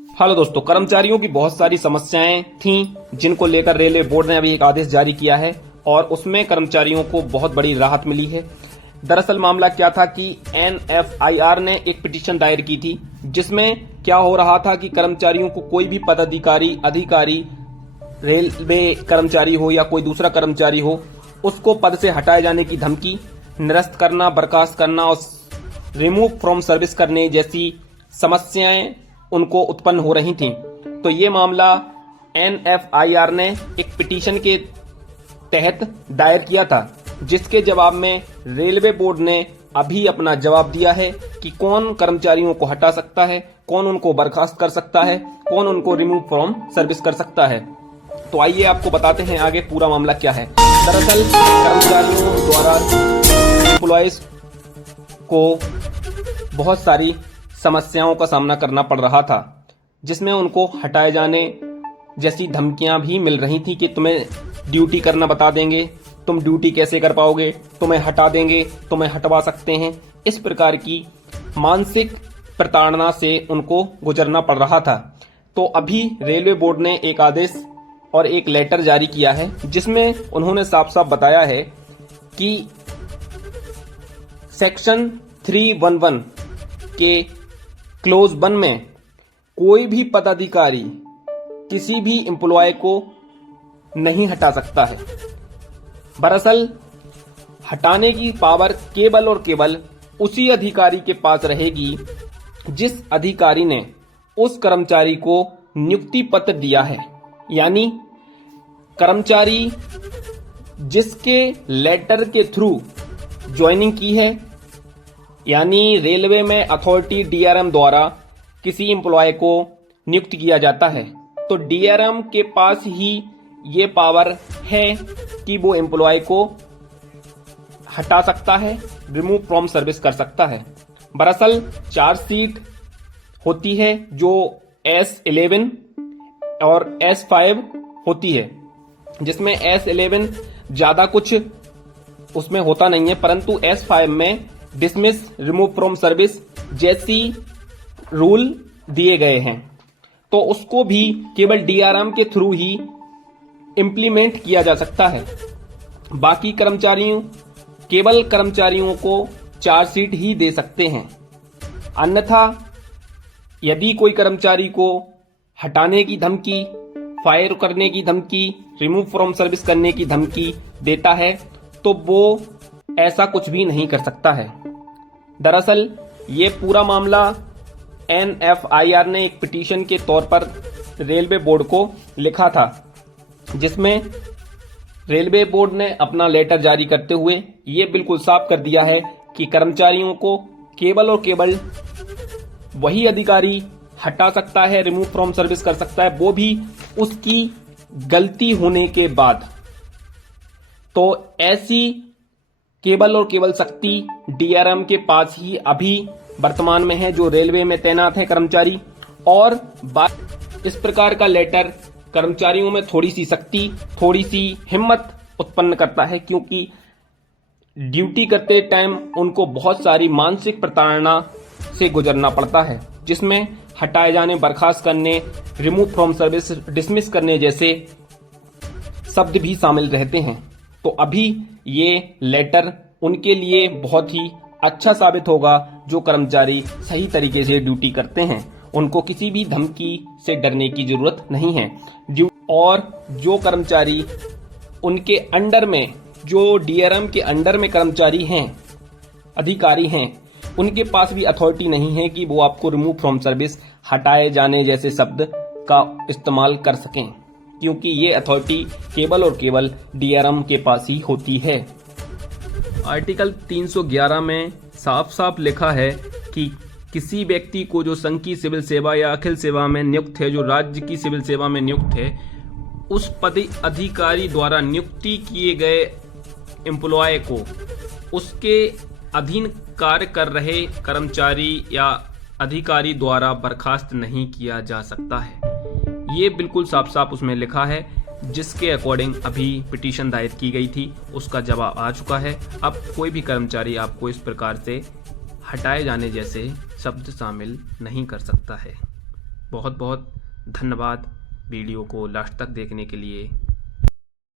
Hello दोस्तों, कर्मचारियों की बहुत सारी समस्याएं थीं जिनको लेकर रेलवे बोर्ड ने अभी एक आदेश जारी किया है और उसमें कर्मचारियों को बहुत बड़ी राहत मिली है। दरअसल मामला क्या था कि NFIR ने एक पिटीशन दायर की थी जिसमें क्या हो रहा था कि कर्मचारियों को कोई भी पदाधिकारी अधिकारी रेलवे कर्मचारी हो या कोई दूसरा कर्मचारी हो उसको पद से हटाए जाने की धमकी, निरस्त करना, बर्खास्त करना और रिमूव फ्रॉम सर्विस करने जैसी समस्याएं उनको उत्पन्न हो रही थीं। तो ये मामला NFIR ने एक पिटीशन के तहत दायर किया था, जिसके जवाब में रेलवे बोर्ड ने अभी अपना जवाब दिया है कि कौन कर्मचारियों को हटा सकता है, कौन उनको बर्खास्त कर सकता है, कौन उनको रिमूव फ्रॉम सर्विस कर सकता है। तो आइए आपको बताते हैं आगे पूरा मामला क्या है। दरअसल कर्मचारियों द्वारा एम्प्लॉयज को बहुत सारी समस्याओं का सामना करना पड़ रहा था, जिसमें उनको हटाए जाने जैसी धमकियां भी मिल रही थी कि तुम्हें ड्यूटी करना बता देंगे, तुम ड्यूटी कैसे कर पाओगे, तुम्हें हटा देंगे, तुम्हें हटवा सकते हैं। इस प्रकार की मानसिक प्रताड़ना से उनको गुजरना पड़ रहा था। तो अभी रेलवे बोर्ड ने एक आदेश और एक लेटर जारी किया है जिसमें उन्होंने साफ साफ बताया है कि सेक्शन 311 के क्लोज 1 में कोई भी पदाधिकारी किसी भी एम्प्लॉय को नहीं हटा सकता है। दरअसल हटाने की पावर केवल और केवल उसी अधिकारी के पास रहेगी जिस अधिकारी ने उस कर्मचारी को नियुक्ति पत्र दिया है, यानी कर्मचारी जिसके लेटर के थ्रू ज्वाइनिंग की है, यानी रेलवे में अथॉरिटी DRM द्वारा किसी एम्प्लॉय को नियुक्त किया जाता है तो DRM के पास ही ये पावर है कि वो एम्प्लॉय को हटा सकता है, रिमूव फ्रॉम सर्विस कर सकता है। दरअसल 4 सीट होती है जो S11 और S5 होती है, जिसमें S11 ज्यादा कुछ उसमें होता नहीं है, परंतु S5 में डिसमिस, रिमूव फ्रॉम सर्विस जैसी रूल दिए गए हैं। तो उसको भी केवल DRM के थ्रू ही इंप्लीमेंट किया जा सकता है। बाकी केवल कर्मचारियों को 4 सीट ही दे सकते हैं। अन्यथा यदि कोई कर्मचारी को हटाने की धमकी, फायर करने की धमकी, रिमूव फ्रॉम सर्विस करने की धमकी देता है तो वो ऐसा कुछ भी नहीं कर सकता है। दरअसल ये पूरा मामला NFIR ने एक पिटीशन के तौर पर रेलवे बोर्ड को लिखा था, जिसमें रेलवे बोर्ड ने अपना लेटर जारी करते हुए ये बिल्कुल साफ कर दिया है कि कर्मचारियों को केवल और केवल वही अधिकारी हटा सकता है, रिमूव फ्रॉम सर्विस कर सकता है, वो भी उसकी गलती होने के बाद। तो ऐसी केवल और केवल शक्ति DRM के पास ही अभी वर्तमान में है, जो रेलवे में तैनात है कर्मचारी। और इस प्रकार का लेटर कर्मचारियों में थोड़ी सी शक्ति, थोड़ी सी हिम्मत उत्पन्न करता है, क्योंकि ड्यूटी करते टाइम उनको बहुत सारी मानसिक प्रताड़ना से गुजरना पड़ता है, जिसमें हटाए जाने, बर्खास्त करने, रिमूव फ्रॉम सर्विस, डिसमिस करने जैसे शब्द भी शामिल रहते हैं। तो अभी ये लेटर उनके लिए बहुत ही अच्छा साबित होगा जो कर्मचारी सही तरीके से ड्यूटी करते हैं। उनको किसी भी धमकी से डरने की जरूरत नहीं है। और जो कर्मचारी उनके अंडर में, जो DRM के अंडर में कर्मचारी हैं, अधिकारी हैं, उनके पास भी अथॉरिटी नहीं है कि वो आपको रिमूव फ्रॉम सर्विस, हटाए जाने जैसे शब्द का इस्तेमाल कर सकें, क्योंकि ये अथॉरिटी केवल और केवल DRM के पास ही होती है। आर्टिकल 311 में साफ साफ लिखा है कि किसी व्यक्ति को जो संघ की सिविल सेवा या अखिल सेवा में नियुक्त है, जो राज्य की सिविल सेवा में नियुक्त है, उस पद अधिकारी द्वारा नियुक्ति किए गए एम्प्लॉय को उसके अधीन कार्य कर रहे कर्मचारी या अधिकारी द्वारा बर्खास्त नहीं किया जा सकता है। ये बिल्कुल साफ साफ उसमें लिखा है, जिसके अकॉर्डिंग अभी पिटीशन दायर की गई थी, उसका जवाब आ चुका है। अब कोई भी कर्मचारी आपको इस प्रकार से हटाए जाने जैसे शब्द शामिल नहीं कर सकता है। बहुत बहुत धन्यवाद वीडियो को लास्ट तक देखने के लिए।